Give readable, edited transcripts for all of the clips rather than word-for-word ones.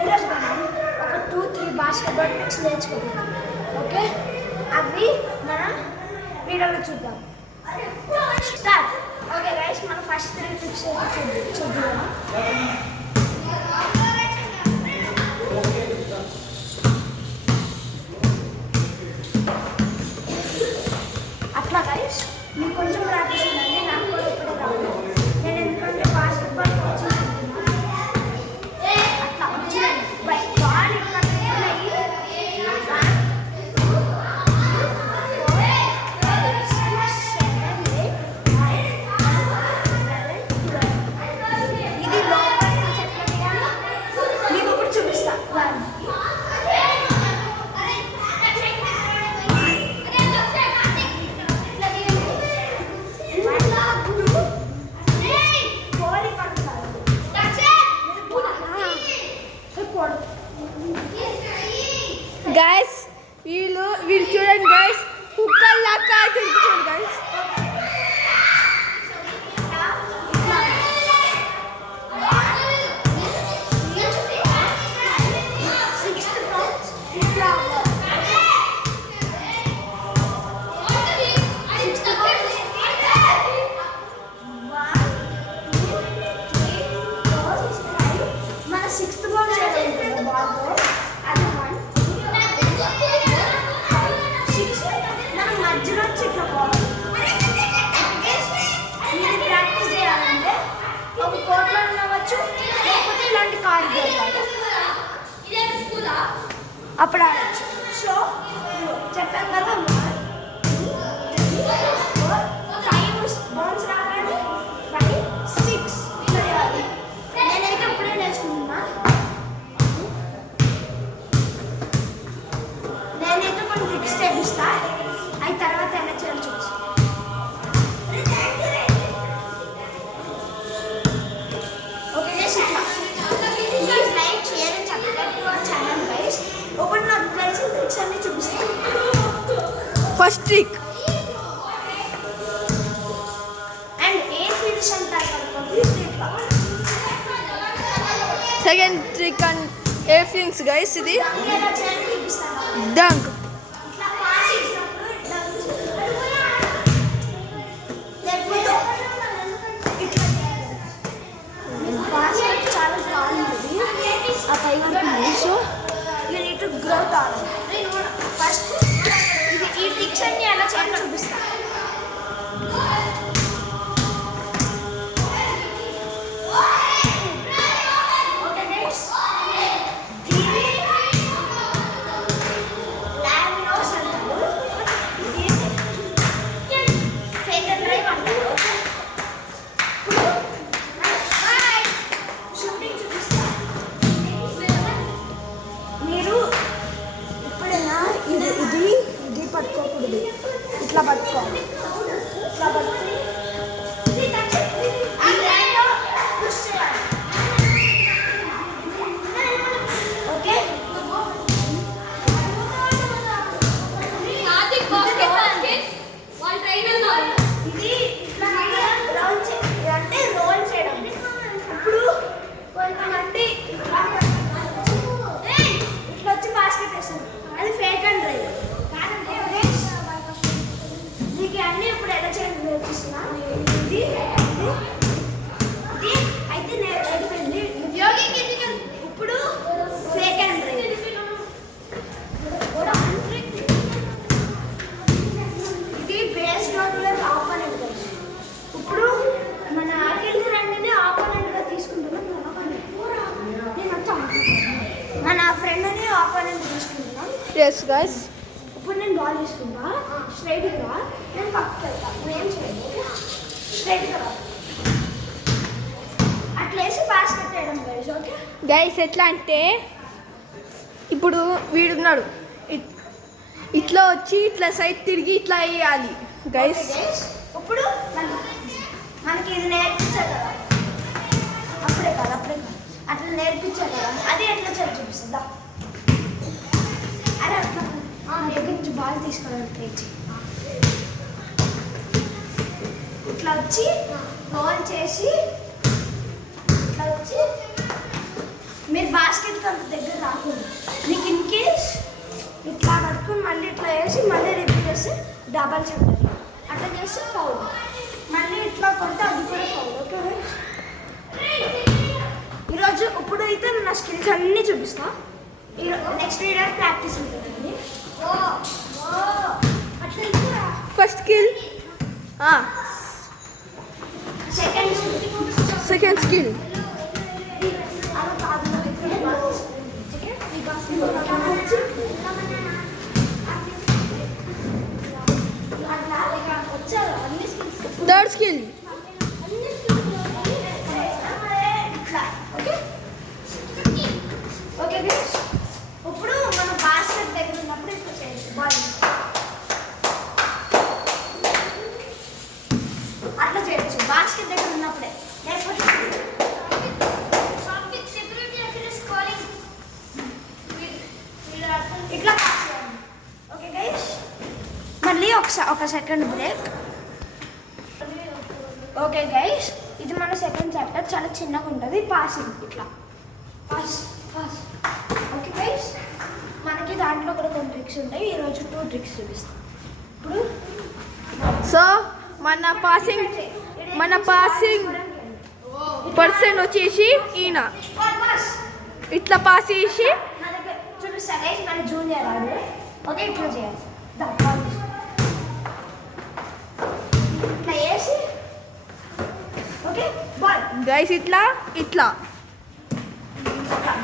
ఈరోజు మనం ఒక 2-3 బాస్కెట్బాల్ ట్రిక్స్ నేర్చుకుంటాం. ఓకే, అవి మనం వీడియోలో చూద్దాం. స్టార్ట్. ఓకే గైస్, మనం ఫస్ట్ 3 ట్రిక్స్ చూద్దాం. అట్లా గైస్ మీకు కొంచెం ప్రాక్టీస్ ఉందండి, నాకు కూడా ఇప్పుడే రాదు. నేను ఎందుకంటే బాస్కెట్బాల్ కోచింగ్ అట్లా వచ్చిందండి. బాల్ ఇక్కడ ఇది లోపల నుంచి ఎట్లా చేయాలో మీకు ఇప్పుడు చూపిస్తా. గైస్ వీళ్ళు చూడండి గైస్, కుక్కల్లాగా చూడండి గైస్. మన 6th బాల్ చేయాలి బాల్తో. అది 1 6 మనం మధ్యలో ఇట్లా పోవాలి. మీరు ప్రాక్టీస్ చేయాలంటే ఒక కోట్లో ఉండవచ్చు, లేకపోతే ఇలాంటి కారిడార్ అప్పుడు ఆడచ్చు. సో చెప్పాను కదా, 5 బౌన్స్ రాగానే 5 6 ఇట్లా చేయాలి. నేనైతే ఇప్పుడే నేర్చుకుంటున్నా. నేనైతే కొన్ని ట్రిక్స్ చేపిస్తా, అవి తర్వాత ఎలా చేయాలి చూపిస్తా. Okay guys, please like, share and subscribe to our channel guys. ఇప్పుడు నాకు తెలిసిన ట్రిక్స్ అన్ని చూపిస్తాను. First trick and a finish అంటారు కంప్లీట్ కావాలి. Second trick and air fins guys. ఇది ఎలా చేయాలో చూపిస్తాను. డంక్. ఇట్లా పాస్ చేసినప్పుడు లేకపోతే ఇట్లా చేయాలి. మీకు పాస్ అయితే చాలా బాగుంటుంది. ఆ పై వరకు so you need to grow talent. First ఈ ట్రిక్స్ అన్ని ఎలా చేయాలో చూపిస్తాను. ఓకే గైస్, దీన్ని లామినోస్ అంటారు, దీన్ని ఫేక్ అండ్ డ్రైవ్ అంటారు. షూటింగ్ చూపిస్తా. మీరు ఎప్పుడైనా ఇది పట్టుకోకూడదు, ఇట్లా పట్టుకోవాలి. ఇట్లా పట్టుకుని ఈ లైన్లో పుష్ చేయాలి. ఓకే, ఇది ఇట్లా రౌండ్ అంటే రోల్ చేయడం. ఇప్పుడు కొంతమంది ఇట్లా వచ్చి బాస్కెట్ వేస్తారు, అది ఫేక్ అండ్ డ్రైవ్. మీకు అన్నీ ఇప్పుడు ఎలా చేయాలి నేర్పిస్తున్నా. ఇది అయితే అయిపోయింది. ఇప్పుడు ఫేక్ అండ్ డ్రైవ్. ఇది బేస్డ్ ఆన్ యువర్ ఆపోనెంట్. ఇప్పుడు మన అఖిల్ ఫ్రెండ్ని ఆపోనెంట్గా తీసుకుంటున్నాం. నేను వచ్చాను, మన ఫ్రెండ్ని ఆపోనెంట్ తీసుకుంటున్నాం. ఎస్ గైస్, ఇప్పుడు నేను బాల్ తీసుకుంటా స్ట్రైట్గా. నేను పక్కకి వెళ్తా, ఏం చేయలేదు, స్ట్రైట్గా రా. అట్లా వేసి బాస్కెట్ వేయడం గైస్. ఓకే గైస్, ఎట్లా అంటే ఇప్పుడు వీడున్నాడు, ఇట్లా వచ్చి ఇట్లా సైడ్ తిరిగి ఇట్లా వేయాలి గైస్. ఇప్పుడు మనకి ఇది నేర్పించారు కదా, అప్పుడే కాదు అట్లా నేర్పించారు కదా, అది ఎట్లా చేయాలి చూపిస్తుందా. అరే అట్లా దగ్గర నుంచి బాల్ తీసుకోవడానికి ట్రై చేయి. ఇట్లా వచ్చి రోల్ చేసి ఇట్లా వచ్చి మీరు బాస్కెట్కి అంత దగ్గర రాకూడదు. మీకు ఇన్ కేస్ ఇట్లా పట్టుకుని మళ్ళీ ఇట్లా వేసి మళ్ళీ రిపీట్ చేసి డబల్ చెప్తారు. అట్లా చేస్తే ఫౌల్. మళ్ళీ ఇట్లా కొడితే అది కూడా ఫౌల్. ఓకే ఈరోజు ఇప్పుడు అయితే నా స్కిల్స్ అన్నీ చూపిస్తా. నెక్స్ట్ వీడియో ప్రాక్టీస్ ఉంటుందండి. First skill, second skill. Third skill. Okay ఇప్పుడు మనం బాస్కెట్ దగ్గర ఉన్నప్పుడు ఇప్పుడు చేయొచ్చు. బాల్ అట్లా చేయొచ్చు బాస్కెట్ దగ్గర ఉన్నప్పుడే. లేకపోతే ఇట్లా పాస్ చేయాలి. ఓకే గైస్ మళ్ళీ ఒక సెకండ్ బ్రేక్. ఓకే గైస్ ఇది మన సెకండ్ చాప్టర్. చాలా చిన్నగా ఉంటుంది. పాసింగ్ ఇట్లా పాస్ పాస్. ఓకే గైస్ మనకి దాంట్లో కూడా కొన్ని ట్రిక్స్ ఉంటాయి. ఈరోజు 2 ట్రిక్స్ చూపిస్తాం. ఇప్పుడు సో మన పాసింగ్ పర్సన్ వచ్చేసి ఈయన ఇట్లా పాస్ చేసి చూపిస్తా గైస్. మన జూనియర్ ఆడు. ఓకే ఇట్లా చేయాలి. ఇట్లా వేసి ఓకే బాల్ గైస్ ఇట్లా ఇట్లా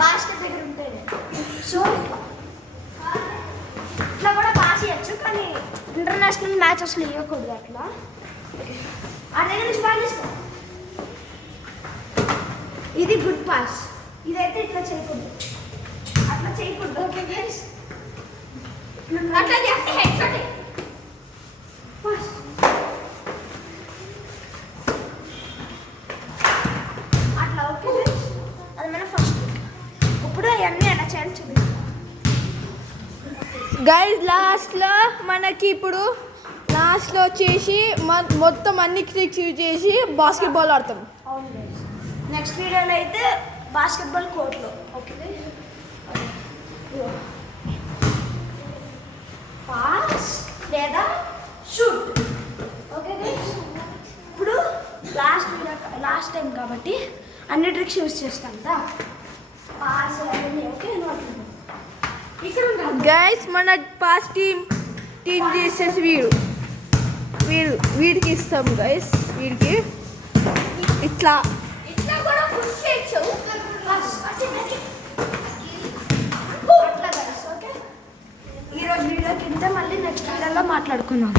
బాస్కెట్ దగ్గర ఉంటుంది. సో ఇట్లా కూడా పాస్ చేయొచ్చు కానీ ఇంటర్నేషనల్ మ్యాచెస్లో ఇవ్వకూడదు. అట్లా ఆ దగ్గర నుంచి బాల్ తీసుకో. ఇది గుడ్ పాస్. ఇదైతే ఇట్లా చేయకూడదు. అట్లా చేయకూడదు. ఓకే గైస్ అట్లా చేస్తే హెడ్ షాట్ పాస్. అట్లా ఓకే గైస్ అది మన ఫస్ట్. ఇప్పుడు అవన్నీ ఎలా చేయాలి చూపిస్తాం. గైస్ లాస్ట్లో మనకి ఇప్పుడు లాస్ట్లో వచ్చేసి మొత్తం అన్ని ట్రిక్స్ యూజ్ చేసి బాస్కెట్బాల్ ఆడతాం. అవును గైస్ నెక్స్ట్ వీడియోలో అయితే బాస్కెట్బాల్ కోర్ట్లో. ఓకే పాస్ లేదా షూట్. ఓకే గైస్ ఇప్పుడు లాస్ట్ టైం కాబట్టి అన్ని ట్రిక్స్ యూజ్ చేస్తాం కదా. పాస్ అవన్నీ ఓకే ఇక్కడ ఉంటాం. గైస్ మన పాస్ టీమ్ చేసేసి వీడికి ఇస్తాం గైస్. వీడికి ఇట్లా ఇట్లా కూడా పుష్ చేయొచ్చు. అట్లా గైస్ ఓకే ఈరోజు వీడియోకి ఇంత. మళ్ళీ నెక్స్ట్ వీడియోలో మాట్లాడుకుందాం.